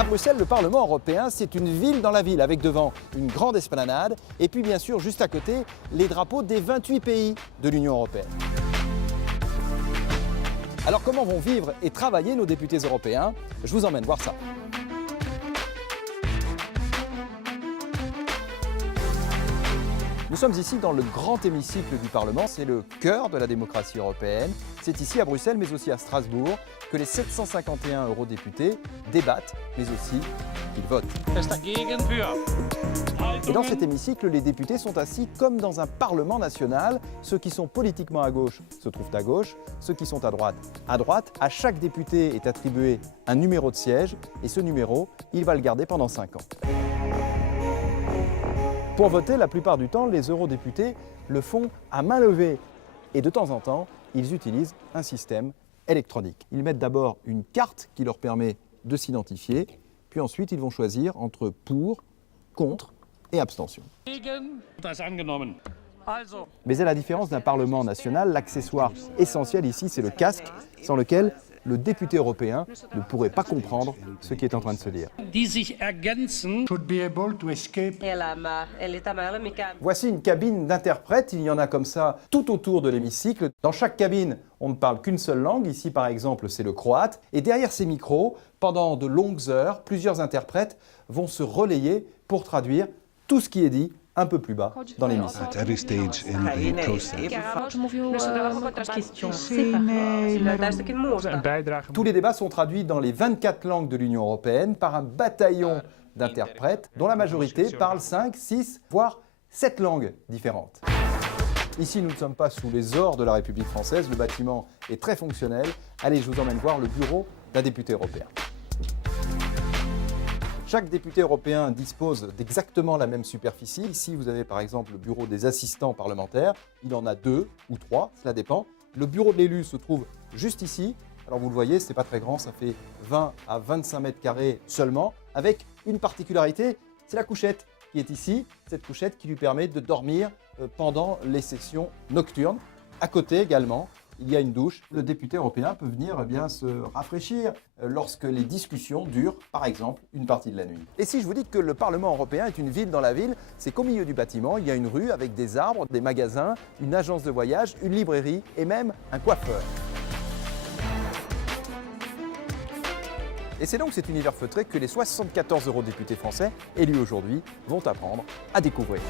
À Bruxelles, le Parlement européen, c'est une ville dans la ville, avec devant une grande esplanade, et puis bien sûr, juste à côté, les drapeaux des 28 pays de l'Union européenne. Alors comment vont vivre et travailler nos députés européens? Je vous emmène voir ça. Nous sommes ici dans le grand hémicycle du Parlement, c'est le cœur de la démocratie européenne. C'est ici à Bruxelles, mais aussi à Strasbourg, que les 751 eurodéputés débattent, mais aussi qu'ils votent. Et dans cet hémicycle, les députés sont assis comme dans un Parlement national. Ceux qui sont politiquement à gauche se trouvent à gauche, ceux qui sont à droite, à droite. À chaque député est attribué un numéro de siège, et ce numéro, il va le garder pendant 5 ans. Pour voter, la plupart du temps, les eurodéputés le font à main levée. Et de temps en temps, ils utilisent un système électronique. Ils mettent d'abord une carte qui leur permet de s'identifier, puis ensuite ils vont choisir entre pour, contre et abstention. Mais à la différence d'un Parlement national, l'accessoire essentiel ici, c'est le casque, sans lequel le député européen ne pourrait pas comprendre ce qui est en train de se dire. Voici une cabine d'interprète, il y en a comme ça tout autour de l'hémicycle. Dans chaque cabine, on ne parle qu'une seule langue, ici par exemple c'est le croate. Et derrière ces micros, pendant de longues heures, plusieurs interprètes vont se relayer pour traduire tout ce qui est dit un peu plus bas dans l'hémicycle. At every stage in the process. Tous les débats sont traduits dans les 24 langues de l'Union européenne par un bataillon d'interprètes dont la majorité parle 5, 6, voire 7 langues différentes. Ici, nous ne sommes pas sous les ors de la République française, le bâtiment est très fonctionnel. Allez, je vous emmène voir le bureau d'un député européen. Chaque député européen dispose d'exactement la même superficie. Ici, vous avez par exemple le bureau des assistants parlementaires. Il en a 2 ou 3, cela dépend. Le bureau de l'élu se trouve juste ici. Alors vous le voyez, c'est pas très grand, ça fait 20 à 25 mètres carrés seulement, avec une particularité, c'est la couchette qui est ici. Cette couchette qui lui permet de dormir pendant les sessions nocturnes. À côté également, il y a une douche. Le député européen peut venir se rafraîchir lorsque les discussions durent, par exemple, une partie de la nuit. Et si je vous dis que le Parlement européen est une ville dans la ville, c'est qu'au milieu du bâtiment, il y a une rue avec des arbres, des magasins, une agence de voyage, une librairie et même un coiffeur. Et c'est donc cet univers feutré que les 74 eurodéputés français élus aujourd'hui vont apprendre à découvrir.